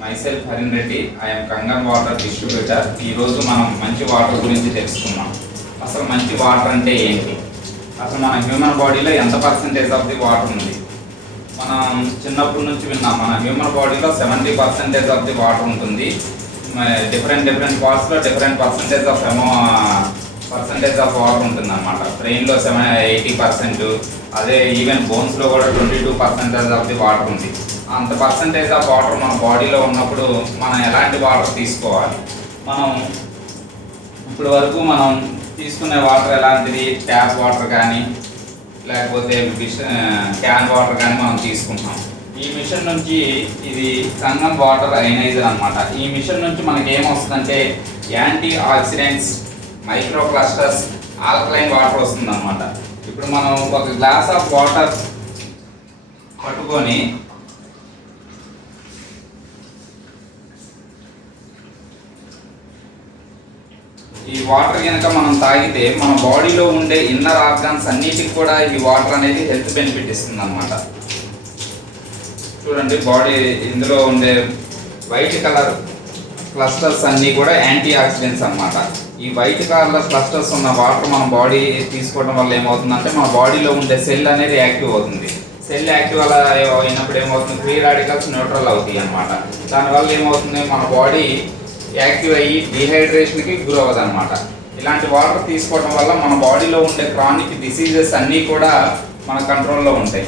myself Harin Reddy. I am Kangan water distributor. ఈ రోజు మనం మంచి వాటర్ గురించి తెలుసుకుందాం. అసలు మంచి వాటర్ అంటే ఏంటి? అసలు మన హ్యూమన్ బాడీలో ఎంత పర్సెంటేజ్ ఆఫ్ ది వాటర్ ఉంది? మనం చిన్నప్పటి నుంచి విన్నాం, మన హ్యూమన్ బాడీలో 70% ఆఫ్ ది వాటర్ ఉంటుంది. డిఫరెంట్ పార్ట్స్లో డిఫరెంట్ పర్సెంటేజ్ ఆఫ్ వాటర్ ఉంటుంది అన్నమాట. బ్రెయిన్లో 80%, అదే ఈవెన్ బోన్స్లో కూడా 22% ఆఫ్ ది వాటర్ ఉంది. అంత పర్సెంటేజ్ ఆఫ్ వాటర్ మన బాడీలో ఉన్నప్పుడు మనం ఎలాంటి వాటర్ తీసుకోవాలి? మనం ఇప్పటి వరకు మనం తీసుకునే వాటర్ ఎలాంటిది? ట్యాప్ వాటర్ కానీ లేకపోతే క్యాన్ వాటర్ కానీ మనం తీసుకుంటాం. ఈ మిషన్ నుంచి ఇది కంగన్ వాటర్ అయనైజర్ అనమాట. ఈ మిషన్ నుంచి మనకి ఏమొస్తుందంటే antioxidants, micro clusters, alkaline water వస్తుంది అనమాట. ఇప్పుడు మనం ఒక గ్లాస్ ఆఫ్ వాటర్ పట్టుకొని ఈ వాటర్ కనుక మనం తాగితే మన బాడీలో ఉండే ఇన్నర్ ఆర్గాన్స్ అన్నిటికి కూడా ఈ వాటర్ అనేది హెల్త్ బెనిఫిట్ ఇస్తుంది అనమాట. చూడండి, బాడీ ఇందులో ఉండే వైట్ కలర్ క్లస్టర్స్ అన్నీ కూడా యాంటీ ఆక్సిడెంట్స్ అనమాట. ఈ వైట్ కలర్ క్లస్టర్స్ ఉన్న వాటర్ మన బాడీ తీసుకోవడం వల్ల ఏమవుతుందంటే మన బాడీలో ఉండే సెల్ అనేది యాక్టివ్ అవుతుంది. సెల్ యాక్టివ్ అలా అయినప్పుడు ఏమవుతుంది? ఫ్రీ రాడికల్స్ న్యూట్రల్ అవుతాయి అనమాట. దానివల్ల ఏమవుతుంది? మన బాడీ యాక్టివ్ అయ్యి డిహైడ్రేషన్కి గురవదు అనమాట. ఇలాంటి వాటర్ తీసుకోవడం వల్ల మన బాడీలో ఉండే క్రానిక్ డిసీజెస్ అన్నీ కూడా మన కంట్రోల్లో ఉంటాయి.